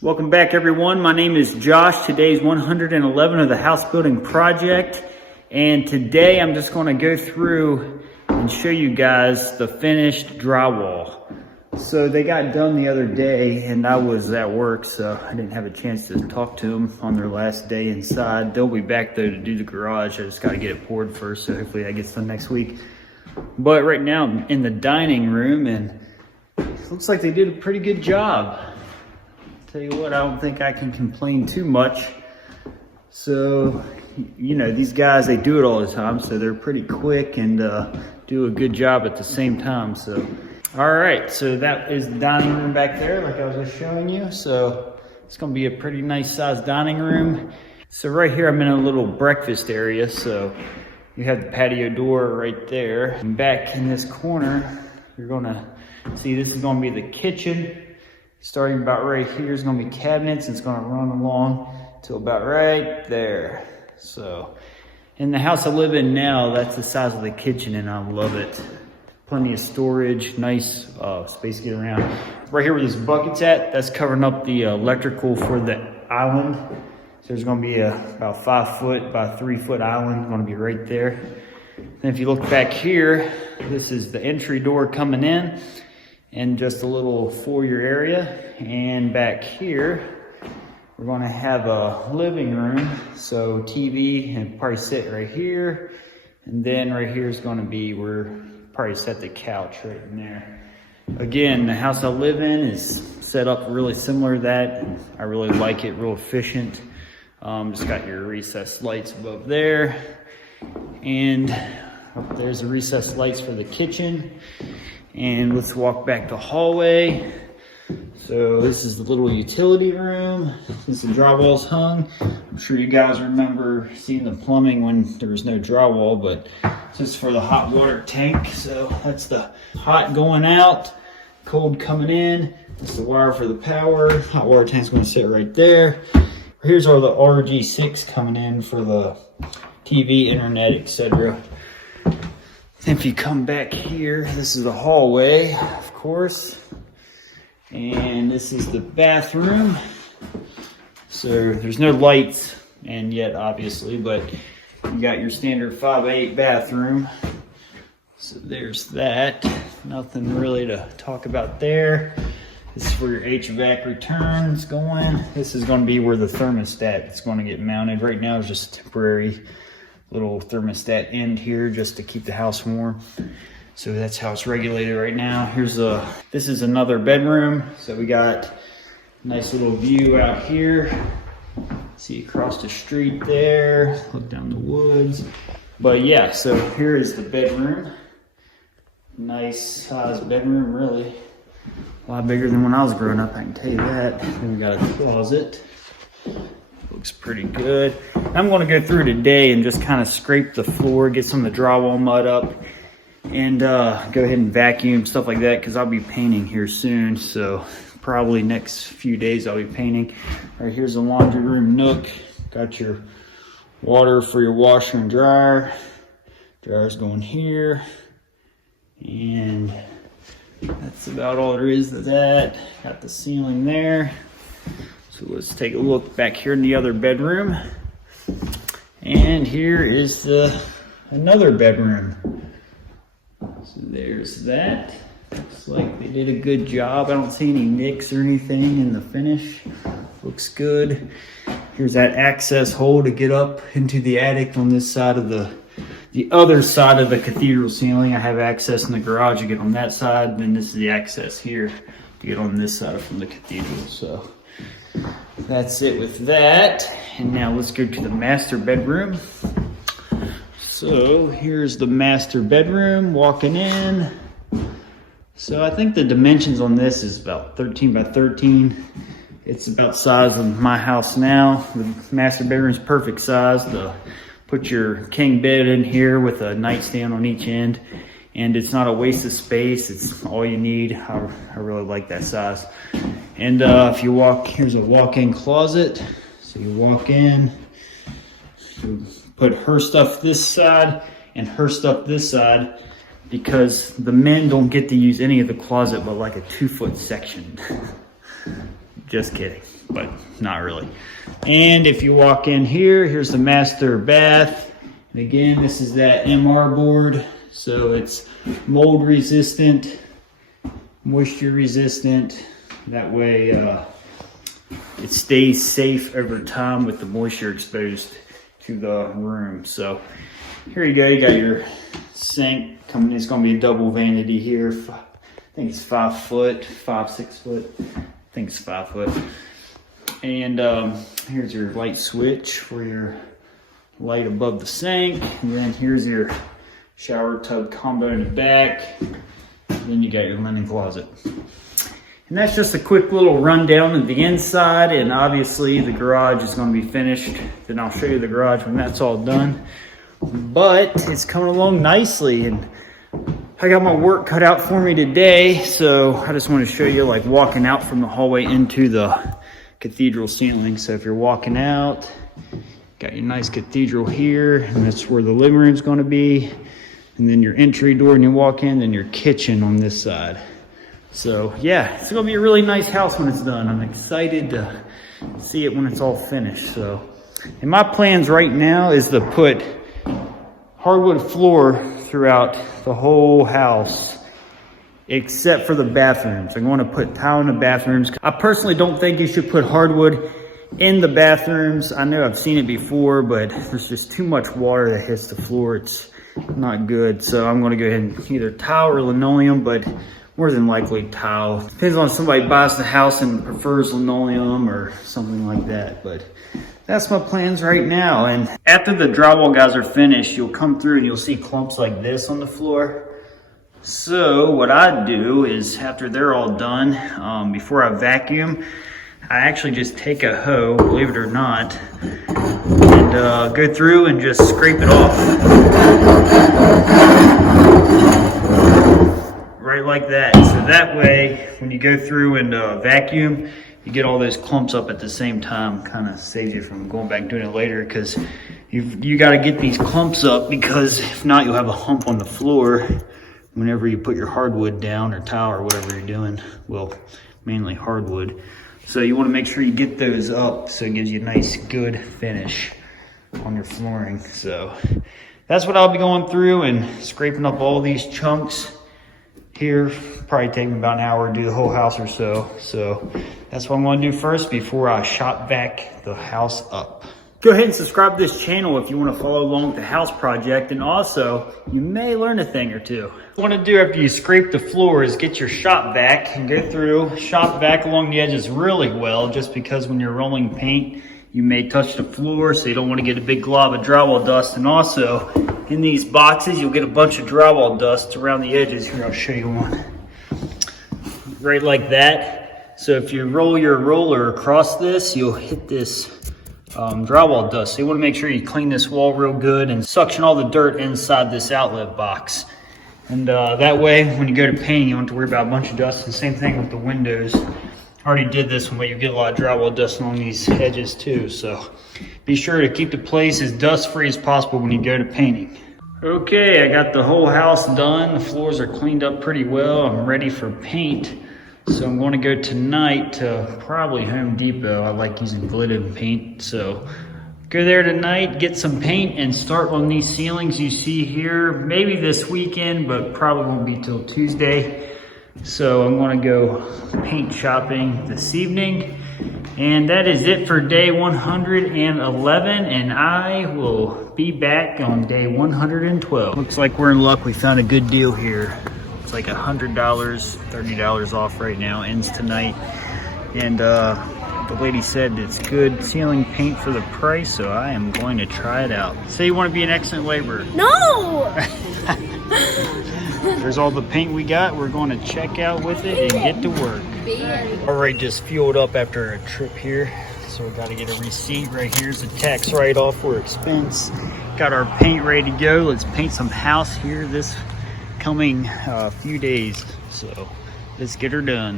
Welcome back, everyone. My name is Josh. Today's 111 of the house building project. And today I'm just going to go through and show you guys the finished drywall. So they got done the other day and I was at work, so I didn't have a chance to talk to them on their last day inside. They'll be back though to do the garage. I just got to get it poured first, so hopefully that gets done next week. But right now I'm in the dining room and it looks like they did a pretty good job. Tell you what, I don't think I can complain too much. So, you know, these guys, they do it all the time, so they're pretty quick and do a good job at the same time. So, all right, so that is the dining room back there, like I was just showing you. So it's gonna be a pretty nice sized dining room. So right here, I'm in a little breakfast area. So you have the patio door right there. And back in this corner, you're gonna see this is gonna be the kitchen. Starting about right here is gonna be cabinets, and it's gonna run along till about right there. So, in the house I live in now, that's the size of the kitchen and I love it. Plenty of storage, nice space to get around. Right here where this bucket's at, that's covering up the electrical for the island. So there's gonna be about 5 foot by 3 foot island gonna be right there. Then if you look back here, this is the entry door coming in. And just a little foyer area. And back here, we're gonna have a living room. So TV and probably sit right here. And then right here is gonna be where probably set the couch right in there. Again, the house I live in is set up really similar to that. I really like it, real efficient. Just got your recessed lights above there. And up there's the recessed lights for the kitchen. And let's walk back the hallway. So this is the little utility room. Since the drywall's hung, I'm sure you guys remember seeing the plumbing when there was no drywall, but this is for the hot water tank. So that's the hot going out, cold coming in. That's the wire for the power. Hot water tank's gonna sit right there. Here's all the RG6 coming in for the TV, internet, etc. If you come back here, this is the hallway, of course, and this is the bathroom. So there's no lights and yet, obviously, but you got your standard 5'8" bathroom. So there's that. Nothing really to talk about there. This is where your HVAC returns going. This is going to be where the thermostat is going to get mounted. Right now it's just temporary. Little thermostat end here just to keep the house warm. So that's how it's regulated right now. This is another bedroom. So we got a nice little view out here. See across the street there, look down the woods. But yeah, so here is the bedroom. Nice size bedroom, really. A lot bigger than when I was growing up, I can tell you that. Then we got a closet. Looks pretty good. I'm going to go through today and just kind of scrape the floor, get some of the drywall mud up, and go ahead and vacuum, stuff like that, because I'll be painting here soon. So probably next few days I'll be painting. All right, here's the laundry room nook. Got your water for your washer and dryer. Dryer's going here. And that's about all there is to that. Got the ceiling there. So let's take a look back here in the other bedroom. And here is another bedroom. So there's that. Looks like they did a good job. I don't see any nicks or anything in the finish. Looks good. Here's that access hole to get up into the attic on this side of the other side of the cathedral ceiling. I have access in the garage to get on that side. And then this is the access here to get on this side from the cathedral. So that's it with that. And now let's go to the master bedroom. So here's the master bedroom, walking in. So I think the dimensions on this is about 13 by 13. It's about size of my house now. The master bedroom is perfect size to put your king bed in here with a nightstand on each end. And it's not a waste of space. It's all you need. I really like that size. And if you walk, here's a walk-in closet. So you walk in, you put her stuff this side and her stuff this side, because the men don't get to use any of the closet but like a 2-foot section. Just kidding. but not really. And if you walk in here, here's the master bath. And again, this is that MR board. So it's mold resistant, moisture resistant. That way it stays safe over time with the moisture exposed to the room. So here you go, you got your sink coming in. It's going to be a double vanity here. I think it's 5 foot, 6 foot. I think it's 5 foot. And here's your light switch for your light above the sink. And then here's your shower tub combo in the back. And then you got your linen closet. And that's just a quick little rundown of the inside, and obviously the garage is going to be finished. Then I'll show you the garage when that's all done. But it's coming along nicely, and I got my work cut out for me today. So I just want to show you like walking out from the hallway into the cathedral ceiling. So if you're walking out, got your nice cathedral here, and that's where the living room is going to be. And then your entry door, and you walk in, then your kitchen on this side. So yeah, it's gonna be a really nice house when it's done. I'm excited to see it when it's all finished. So, and my plans right now is to put hardwood floor throughout the whole house, except for the bathrooms. I'm going to put tile in the bathrooms. I personally don't think you should put hardwood in the bathrooms. I know I've seen it before, but there's just too much water that hits the floor. It's not good. So I'm going to go ahead and either tile or linoleum, but more than likely tile. Depends on if somebody buys the house and prefers linoleum or something like that. But that's my plans right now. And after the drywall guys are finished, you'll come through and you'll see clumps like this on the floor. So what I do is after they're all done, before I vacuum, I actually just take a hoe, believe it or not, and go through and just scrape it off. Right like that. So that way, when you go through and vacuum, you get all those clumps up at the same time. Kind of saves you from going back and doing it later, because you got to get these clumps up, because if not, you'll have a hump on the floor whenever you put your hardwood down or tile or whatever you're doing. Well, mainly hardwood. So you want to make sure you get those up so it gives you a nice good finish on your flooring. So that's what I'll be going through and scraping up all these chunks here. Probably take me about an hour to do the whole house or so. So that's what I'm going to do first before I shop vac the house up. Go ahead and subscribe to this channel if you want to follow along with the house project, and also you may learn a thing or two. What you want to do after you scrape the floor is get your shop vac and go through, shop vac along the edges really well, just because when you're rolling paint, you may touch the floor, so you don't want to get a big glob of drywall dust. And also, in these boxes, you'll get a bunch of drywall dust around the edges. Here, I'll show you one. Right like that. So if you roll your roller across this, you'll hit this drywall dust. So you want to make sure you clean this wall real good and suction all the dirt inside this outlet box. And that way, when you go to paint, you don't have to worry about a bunch of dust. And same thing with the windows. I already did this one, but you get a lot of drywall dust along these edges too. So be sure to keep the place as dust free as possible when you go to painting. Okay, I got the whole house done. The floors are cleaned up pretty well. I'm ready for paint. So I'm going to go tonight to probably Home Depot. I like using Glidden paint. So go there tonight, get some paint, and start on these ceilings you see here. Maybe this weekend, but probably won't be till Tuesday. So I'm going to go paint shopping this evening. And that is it for day 111. And I will be back on day 112. Looks like we're in luck. We found a good deal here. It's like $100, $30 off right now, ends tonight. And the lady said it's good ceiling paint for the price, so I am going to try it out. Say you want to be an excellent laborer. No! There's all the paint we got. We're going to check out with it and get to work. All right, just fueled up after a trip here. So we got to get a receipt. Right here's the tax write-off for expense. Got our paint ready to go. Let's paint some house here this coming few days. So let's get her done.